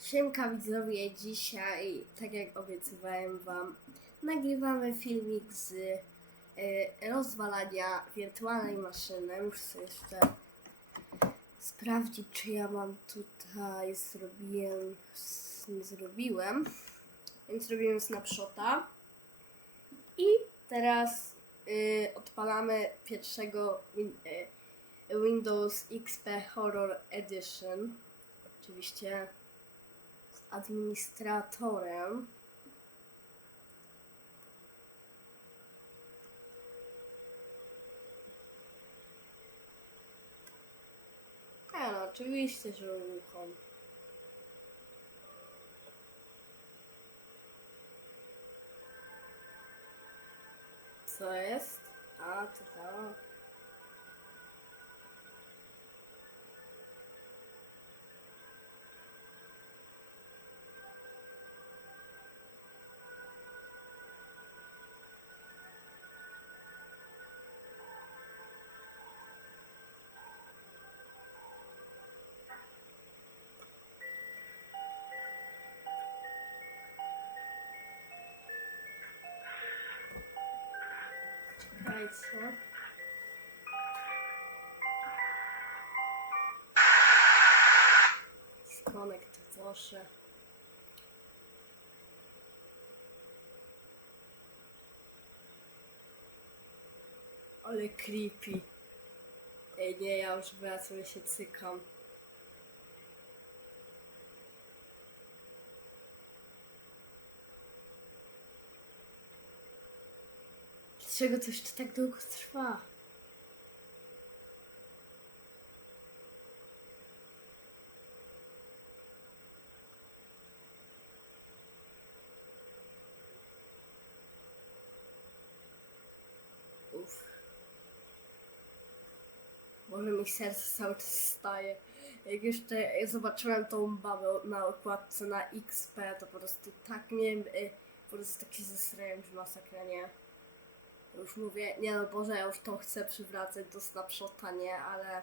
Siemka widzowie, dzisiaj, tak jak obiecywałem wam, nagrywamy filmik z y, rozwalania wirtualnej maszyny. Muszę sobie jeszcze sprawdzić, czy ja mam tutaj, zrobiłem, zrobiłem, więc zrobiłem snapshota. I teraz y, odpalamy pierwszego win, y, Windows XP Horror Edition. Oczywiście administratorem. A no, oczywiście, że uruchom. Co jest? A, to to. Czekajcie. Disconnect, proszę. Ale creepy. Ej, nie, ja już wracam, się cykam. Dlaczego to jeszcze tak długo trwa? Uff. Może mi serce cały czas staje. Jak jeszcze zobaczyłem tą babę na okładce na XP, to po prostu tak mnie, y, po prostu tak się zesrałem, że masakra, nie? Już mówię, nie no Boże, ja już to chcę przywracać do snapshota, nie, ale...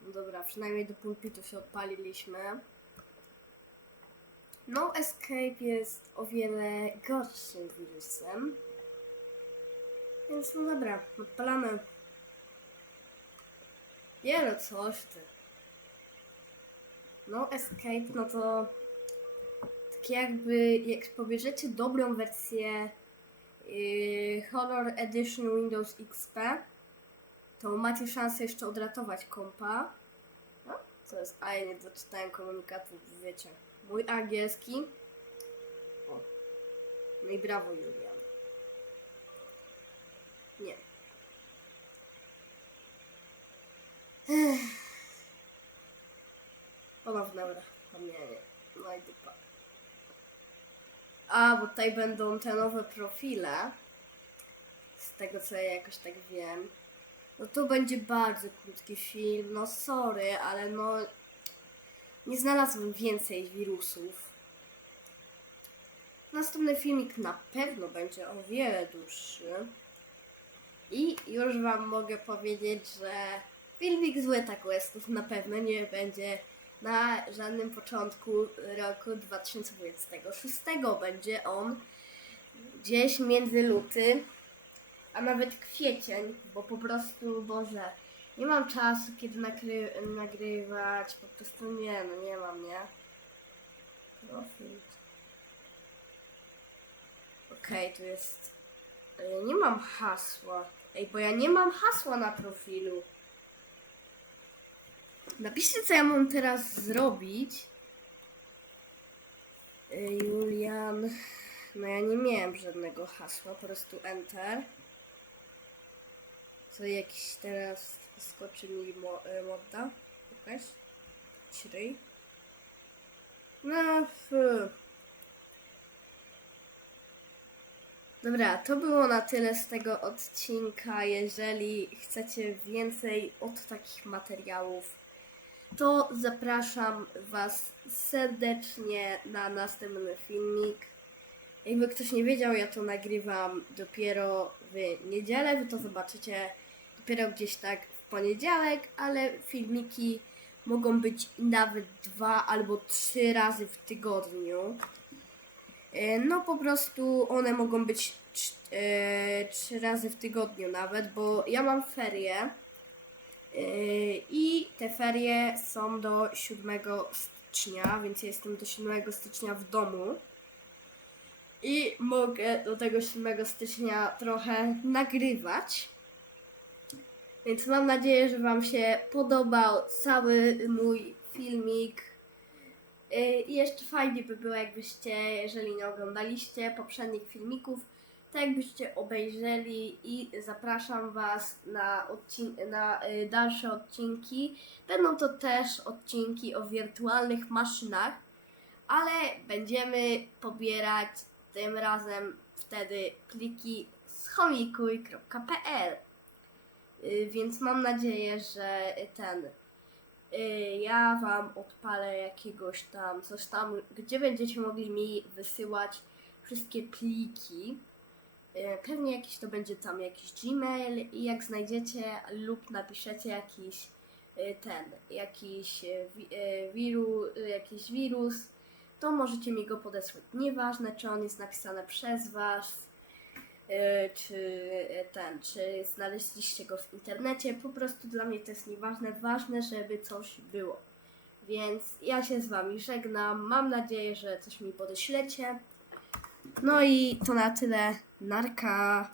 No dobra, przynajmniej do pulpitu się odpaliliśmy. No Escape jest o wiele gorszym wirusem. Więc no dobra, odpalamy. No, coś ty. No Escape, no to... Tak jakby, jak pobierzecie dobrą wersję yy, Horror Edition Windows XP, to macie szansę jeszcze odratować kompa. No, co jest? A ja nie doczytałem komunikatu, wiecie. Mój angielski. O. No i brawo, Julian. Nie. Ech. Ponowne uruchomienie. No i dupa. A, bo tutaj będą te nowe profile. Z tego co ja jakoś tak wiem. No to będzie bardzo krótki film. No sorry, ale no nie znalazłem więcej wirusów. Następny filmik na pewno będzie o wiele dłuższy. I już wam mogę powiedzieć, że filmik z Łeta Questów na pewno nie będzie na żadnym początku roku 2026. Będzie on gdzieś między luty, a nawet kwiecień, bo po prostu, Boże, nie mam czasu, kiedy nagry nagrywać, po prostu nie, no nie mam, nie? Profil. Okej, tu jest... Ja nie mam hasła. Ej, bo ja nie mam hasła na profilu. Napiszcie, co ja mam teraz zrobić. Ej, Julian. No ja nie miałem żadnego hasła, po prostu enter. Co jakiś teraz skoczy mi mo e, modda? Jakaś? No, f. Dobra, to było na tyle z tego odcinka. Jeżeli chcecie więcej od takich materiałów, to zapraszam Was serdecznie na następny filmik. Jakby ktoś nie wiedział, ja to nagrywam dopiero w niedzielę. Wy to zobaczycie dopiero gdzieś tak w poniedziałek, ale filmiki mogą być nawet dwa albo trzy razy w tygodniu. E, No po prostu one mogą być cz- e, trzy razy w tygodniu nawet, bo ja mam ferie i te ferie są do 7 stycznia, więc jestem do 7 stycznia w domu. I mogę do tego 7 stycznia trochę nagrywać. Więc mam nadzieję, że Wam się podobał cały mój filmik. Yy, I jeszcze fajnie by było, jakbyście, jeżeli nie oglądaliście poprzednich filmików, to jakbyście obejrzeli i zapraszam Was na, odcin- na y, dalsze odcinki. Będą to też odcinki o wirtualnych maszynach, ale będziemy pobierać tym razem wtedy pliki z homikuj.pl. Y, Więc mam nadzieję, że ten. y, Ja wam odpalę jakiegoś tam, coś tam, gdzie będziecie mogli mi wysyłać wszystkie pliki. Y, Pewnie jakiś to będzie tam jakiś Gmail i jak znajdziecie lub napiszecie jakiś y, ten, jakiś y, wiru, jakiś wirus, to możecie mi go podesłać. Nieważne, czy on jest napisany przez was, czy ten, czy znaleźliście go w internecie. Po prostu dla mnie to jest nieważne. Ważne, żeby coś było. Więc ja się z wami żegnam. Mam nadzieję, że coś mi podeślecie. No i to na tyle. Narka.